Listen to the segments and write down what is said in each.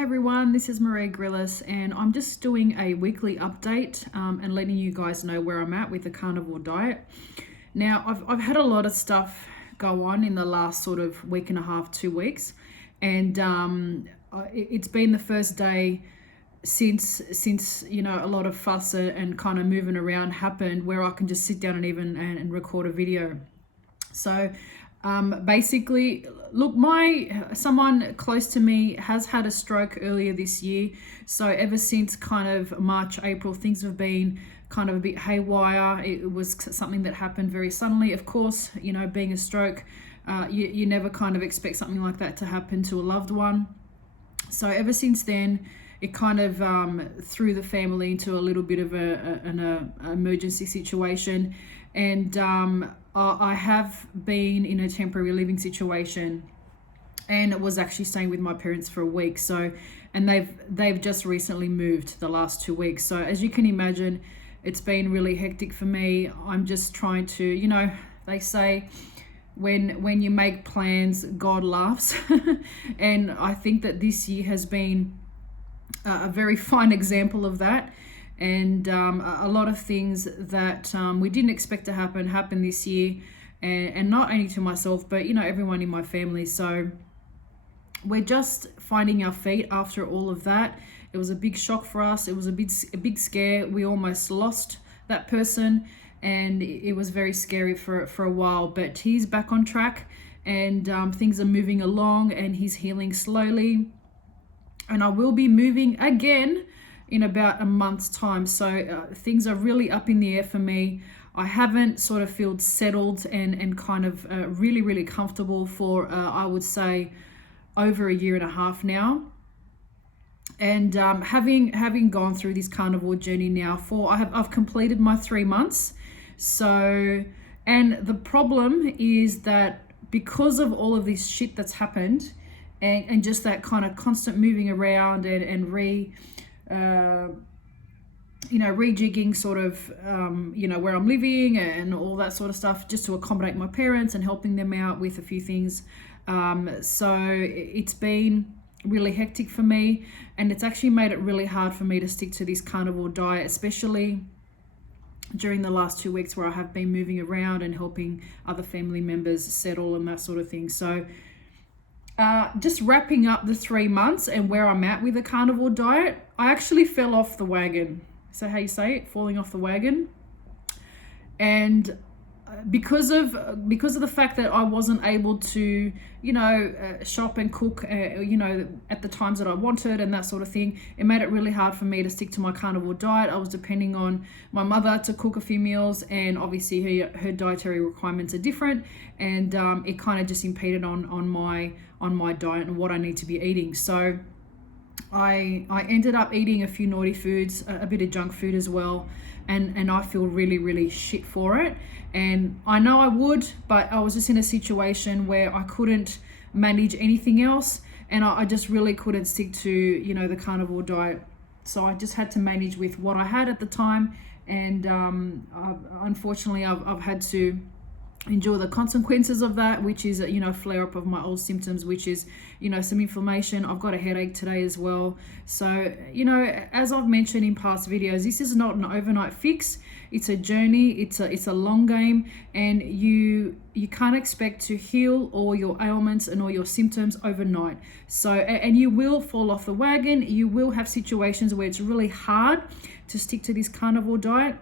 Hi everyone, this is Marie Grillis and I'm just doing a weekly update and letting you guys know where I'm at with the carnivore diet. Now, I've had a lot of stuff go on in the last sort of week and a half, 2 weeks, and it's been the first day since you know, a lot of fuss and kind of moving around happened where I can just sit down and record a video. So basically, look, someone close to me has had a stroke earlier this year. So ever since kind of March, April, things have been kind of a bit haywire. It was something that happened very suddenly. Of course, you know, being a stroke, you never kind of expect something like that to happen to a loved one. So ever since then, it kind of threw the family into a little bit of an emergency situation. And I have been in a temporary living situation and was actually staying with my parents for a week. So, and they've just recently moved the last 2 weeks. So as you can imagine, it's been really hectic for me. I'm just trying to, you know, they say when you make plans, God laughs. And I think that this year has been a very fine example of that. And a lot of things that we didn't expect to happen this year, and not only to myself, but you know, everyone in my family. So we're just finding our feet after all of that. It was a big shock for us. It was a big scare. We almost lost that person, and it was very scary for a while. But he's back on track, and things are moving along, and he's healing slowly. And I will be moving again in about a month's time. So things are really up in the air for me. I haven't sort of felt settled and kind of really comfortable for I would say over a year and a half now. And having gone through this carnivore journey now I've completed my 3 months. So, and the problem is that because of all of this shit that's happened and just that kind of constant moving around and rejigging sort of, where I'm living and all that sort of stuff, just to accommodate my parents and helping them out with a few things. So it's been really hectic for me, and it's actually made it really hard for me to stick to this carnivore diet, especially during the last 2 weeks where I have been moving around and helping other family members settle and that sort of thing. So just wrapping up the 3 months and where I'm at with the carnivore diet, I actually fell off the wagon. Is that how you say it? Falling off the wagon. And because of the fact that I wasn't able to, shop and cook, at the times that I wanted and that sort of thing, it made it really hard for me to stick to my carnivore diet. I was depending on my mother to cook a few meals, and obviously her dietary requirements are different, and it kind of just impeded on my diet and what I need to be eating. So I ended up eating a few naughty foods, a bit of junk food as well, and I feel really shit for it. And I know I would, but I was just in a situation where I couldn't manage anything else, and I just really couldn't stick to, the carnivore diet. So I just had to manage with what I had at the time, and unfortunately I've had to endure the consequences of that, which is a flare up of my old symptoms, which is some inflammation. I've got a headache today as well. So as I've mentioned in past videos, this is not an overnight fix. It's a journey. It's a long game, and you can't expect to heal all your ailments and all your symptoms overnight. So, and you will fall off the wagon. You will have situations where it's really hard to stick to this carnivore diet.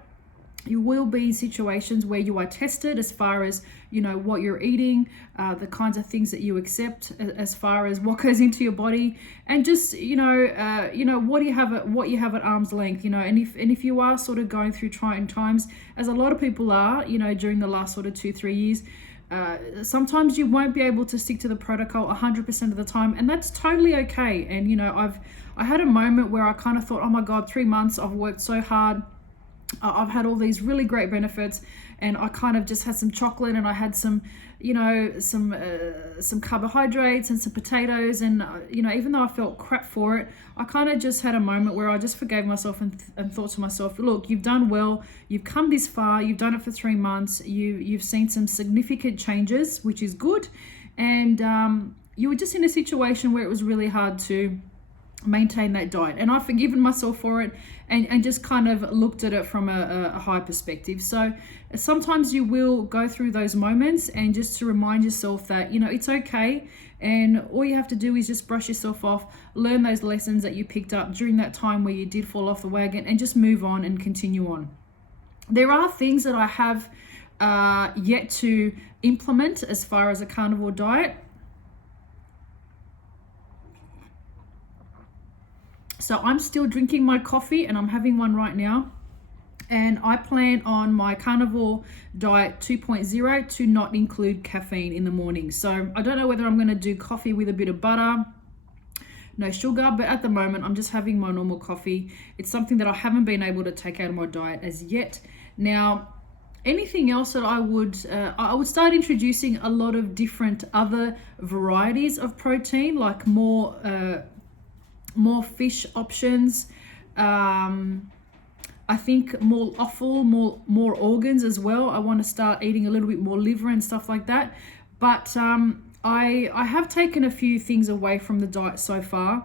You will be in situations where you are tested as far as what you're eating, the kinds of things that you accept, as far as what goes into your body, and just what you have at arm's length. And if you are sort of going through trying times, as a lot of people are, during the last sort of 2-3 years, sometimes you won't be able to stick to the protocol 100% of the time, and that's totally okay. And I had a moment where I kind of thought, oh my God, 3 months, I've worked so hard. I've had all these really great benefits, and I kind of just had some chocolate, and I had some carbohydrates and some potatoes, and even though I felt crap for it, I kind of just had a moment where I just forgave myself and thought to myself, look, you've done well, you've come this far, you've done it for 3 months, you've seen some significant changes, which is good, and you were just in a situation where it was really hard to maintain that diet. And I've forgiven myself for it, and just kind of looked at it from a high perspective. So sometimes you will go through those moments, and just to remind yourself that, you know, it's okay. And all you have to do is just brush yourself off, learn those lessons that you picked up during that time where you did fall off the wagon, and just move on and continue on. There are things that I have yet to implement as far as a carnivore diet. So I'm still drinking my coffee, and I'm having one right now. And I plan on my Carnivore Diet 2.0 to not include caffeine in the morning. So I don't know whether I'm going to do coffee with a bit of butter, no sugar, but at the moment I'm just having my normal coffee. It's something that I haven't been able to take out of my diet as yet. Now, anything else that I would start introducing a lot of different other varieties of protein, like more fish options. I think more offal, more organs as well. I want to start eating a little bit more liver and stuff like that. But I have taken a few things away from the diet so far,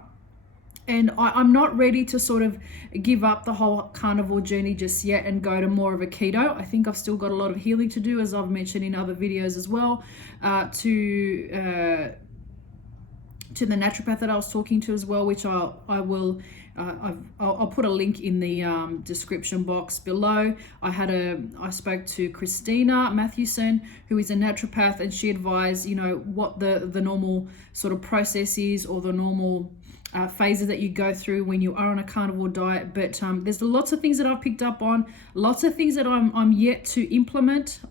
and I'm not ready to sort of give up the whole carnivore journey just yet and go to more of a keto. I think I've still got a lot of healing to do, as I've mentioned in other videos as well, to the naturopath that I was talking to as well, which I'll put a link in the description box below. I spoke to Christina Mathewson, who is a naturopath, and she advised, you know, what the normal sort of process is, or the normal phases that you go through when you are on a carnivore diet. But there's lots of things that I've picked up on, lots of things that I'm yet to implement.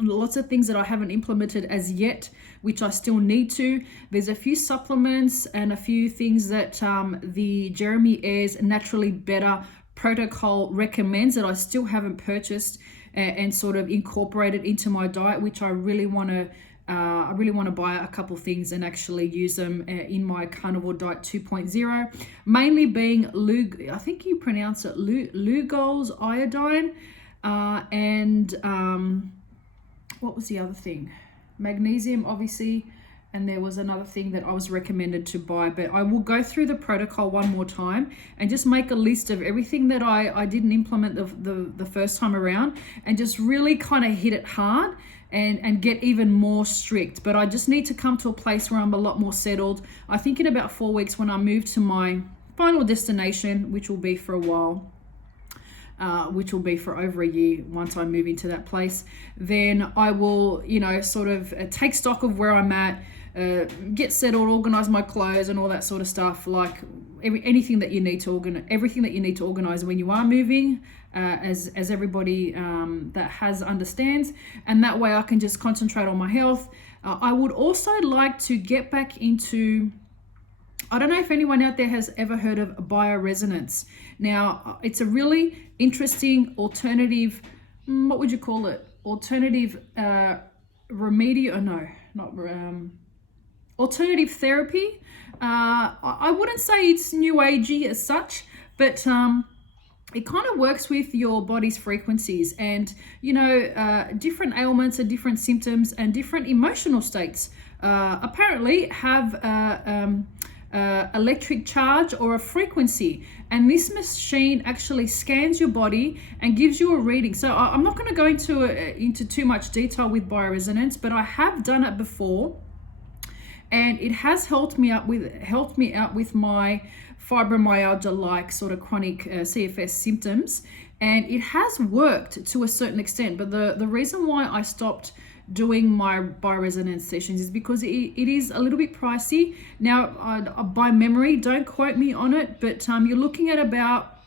Lots of things that I haven't implemented as yet, which I still need to. There's a few supplements and a few things that the Jeremy Ayres Naturally Better protocol recommends that I still haven't purchased and sort of incorporated into my diet, which I really want to buy a couple things and actually use them in my Carnivore Diet 2.0, mainly being I think you pronounce it Lugol's iodine, and what was the other thing? Magnesium, obviously, and there was another thing that I was recommended to buy. But I will go through the protocol one more time and just make a list of everything that I didn't implement the first time around, and just really kind of hit it hard and get even more strict. But I just need to come to a place where I'm a lot more settled. I think in about 4 weeks, when I move to my final destination, which will be for a while, which will be for over a year once I move into that place, then I will, you know, sort of take stock of where I'm at, get settled, organize my clothes and all that sort of stuff, like everything that you need to organize when you are moving, as everybody that has understands, and that way I can just concentrate on my health. I would also like to get back into, I don't know if anyone out there has ever heard of Bioresonance. Now, it's a really interesting alternative, what would you call it? Alternative alternative therapy. I wouldn't say it's new agey as such, but it kind of works with your body's frequencies, and, you know, different ailments and different symptoms and different emotional states apparently have electric charge or a frequency, and this machine actually scans your body and gives you a reading. So I'm not going to go into too much detail with Bioresonance, but I have done it before, and it has helped me out with my fibromyalgia, like sort of chronic CFS symptoms, and it has worked to a certain extent. But the reason why I stopped doing my Bioresonance sessions is because it is a little bit pricey. Now, by memory, don't quote me on it, but you're looking at about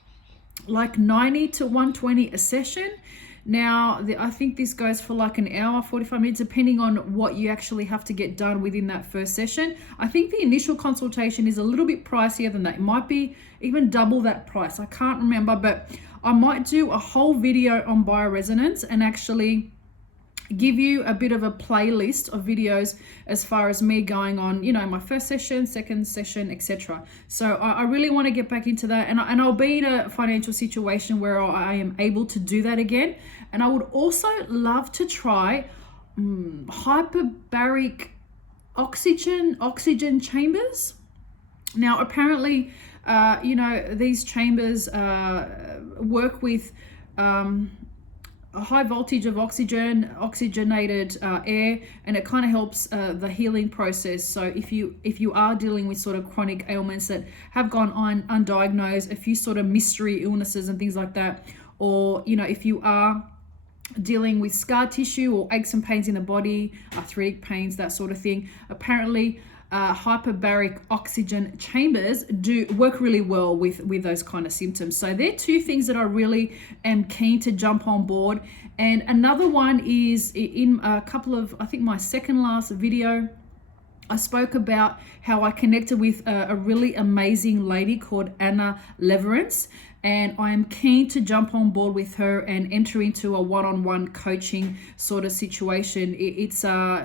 like 90 to 120 a session. Now, I think this goes for like an hour, 45 minutes, depending on what you actually have to get done within that first session. I think the initial consultation is a little bit pricier than that. It might be even double that price. I can't remember, but I might do a whole video on Bioresonance and actually give you a bit of a playlist of videos as far as me going on, you know, my first session, second session, etc. So I really want to get back into that, and I'll be in a financial situation where I am able to do that again. And I would also love to try Hyperbaric Oxygen Chambers. Now, apparently, these chambers work with a high voltage of oxygenated air, and it kind of helps the healing process. So if you are dealing with sort of chronic ailments that have gone undiagnosed, a few sort of mystery illnesses and things like that, or if you are dealing with scar tissue or aches and pains in the body, arthritic pains, that sort of thing, apparently hyperbaric oxygen chambers do work really well with those kind of symptoms. So they're two things that I really am keen to jump on board. And another one is in a couple of, I think my second last video, I spoke about how I connected with a really amazing lady called Anna Leverents, and I am keen to jump on board with her and enter into a one-on-one coaching sort of situation.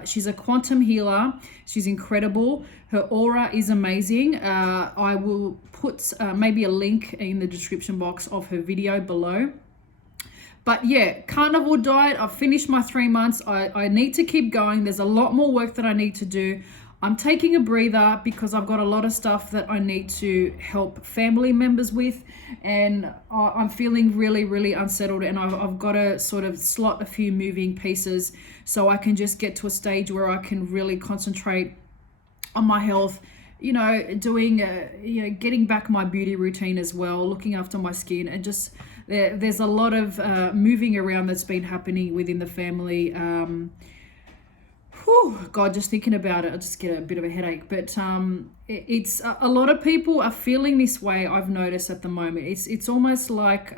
She's a quantum healer. She's incredible. Her aura is amazing. I will put maybe a link in the description box of her video below. But yeah, carnivore diet, I've finished my 3 months. I need to keep going. There's a lot more work that I need to do. I'm taking a breather because I've got a lot of stuff that I need to help family members with, and I'm feeling really, really unsettled, and I've got to sort of slot a few moving pieces so I can just get to a stage where I can really concentrate on my health, doing, getting back my beauty routine as well, looking after my skin, and just there's a lot of moving around that's been happening within the family. God, just thinking about it, I just get a bit of a headache. But it's a lot of people are feeling this way. I've noticed at the moment. It's almost like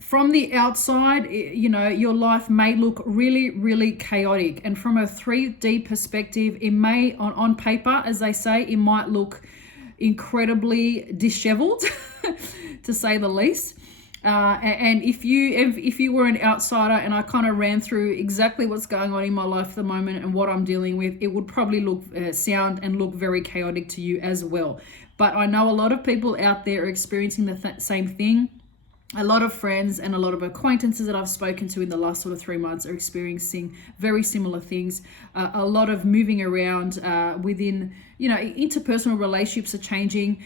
from the outside, your life may look really, really chaotic, and from a 3D perspective, it may, on paper, as they say, it might look incredibly disheveled, to say the least. And if you were an outsider and I kind of ran through exactly what's going on in my life at the moment and what I'm dealing with, it would probably sound and look very chaotic to you as well. But I know a lot of people out there are experiencing the same thing. A lot of friends and a lot of acquaintances that I've spoken to in the last sort of 3 months are experiencing very similar things. A lot of moving around within, interpersonal relationships are changing.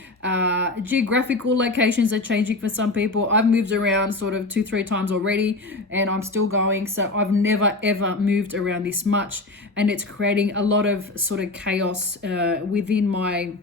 Geographical locations are changing for some people. I've moved around sort of 2-3 times already, and I'm still going. So I've never, ever moved around this much, and it's creating a lot of sort of chaos within my,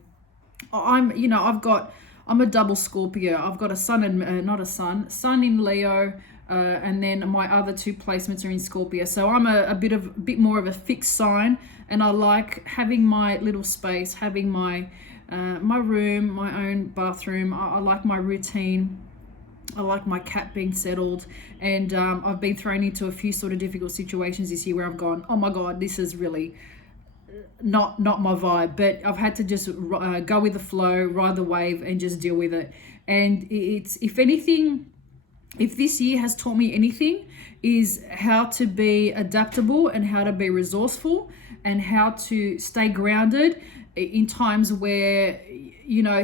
I'm a double Scorpio. I've got a sun and sun in Leo, and then my other 2 placements are in Scorpio. So I'm a bit more of a fixed sign, and I like having my little space, having my room, my own bathroom. I like my routine. I like my cat being settled, and I've been thrown into a few sort of difficult situations this year where I've gone, oh my God, this is really not my vibe, but I've had to just go with the flow, ride the wave, and just deal with it. And it's, if anything, if this year has taught me anything, is how to be adaptable and how to be resourceful and how to stay grounded in times where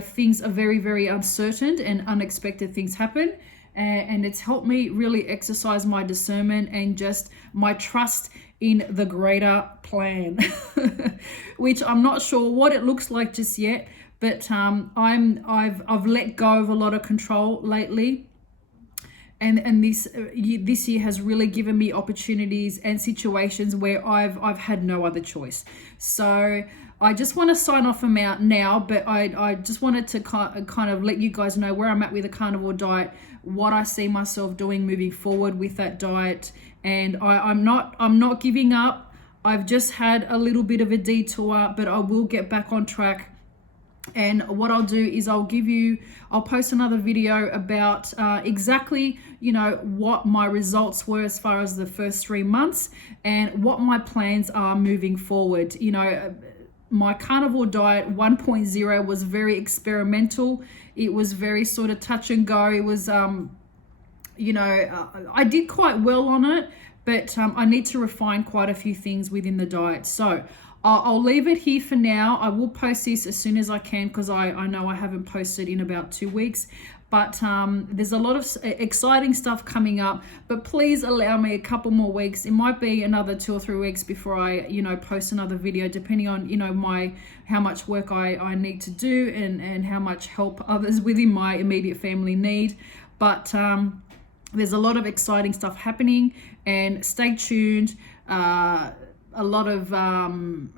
things are very, very uncertain and unexpected things happen. And it's helped me really exercise my discernment and just my trust in the greater plan, which I'm not sure what it looks like just yet, but I've let go of a lot of control lately, and this year has really given me opportunities and situations where I've had no other choice. So I just want to sign off from out now, but I just wanted to kind of let you guys know where I'm at with the carnivore diet, what I see myself doing moving forward with that diet. And I'm not giving up. I've just had a little bit of a detour, but I will get back on track. And what I'll do is I'll post another video about exactly, what my results were as far as the first 3 months and what my plans are moving forward. My carnivore diet 1.0 was very experimental. It was very sort of touch and go. It was, I did quite well on it, but I need to refine quite a few things within the diet. So I'll leave it here for now. I will post this as soon as I can because I know I haven't posted in about 2 weeks. But there's a lot of exciting stuff coming up, but please allow me a couple more weeks. It might be another 2 or 3 weeks before I, post another video, depending on, how much work I need to do and how much help others within my immediate family need. But there's a lot of exciting stuff happening, and stay tuned. A lot of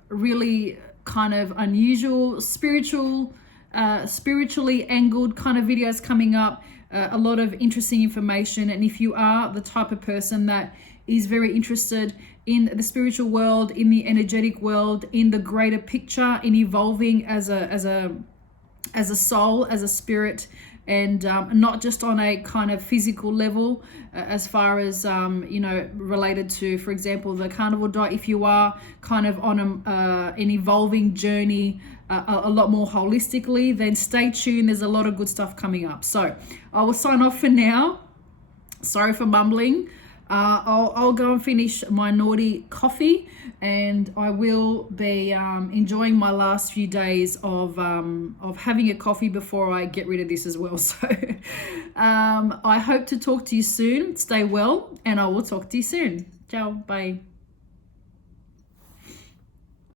really kind of unusual spiritually angled kind of videos coming up, a lot of interesting information. And if you are the type of person that is very interested in the spiritual world, in the energetic world, in the greater picture, in evolving as a soul, as a spirit, and not just on a kind of physical level, as far as related to, for example, the carnivore diet. If you are kind of on an evolving journey, a lot more holistically, then stay tuned. There's a lot of good stuff coming up. So I will sign off for now. Sorry for mumbling. I'll go and finish my naughty coffee, and I will be enjoying my last few days of having a coffee before I get rid of this as well. So I hope to talk to you soon. Stay well, and I will talk to you soon. Ciao, bye.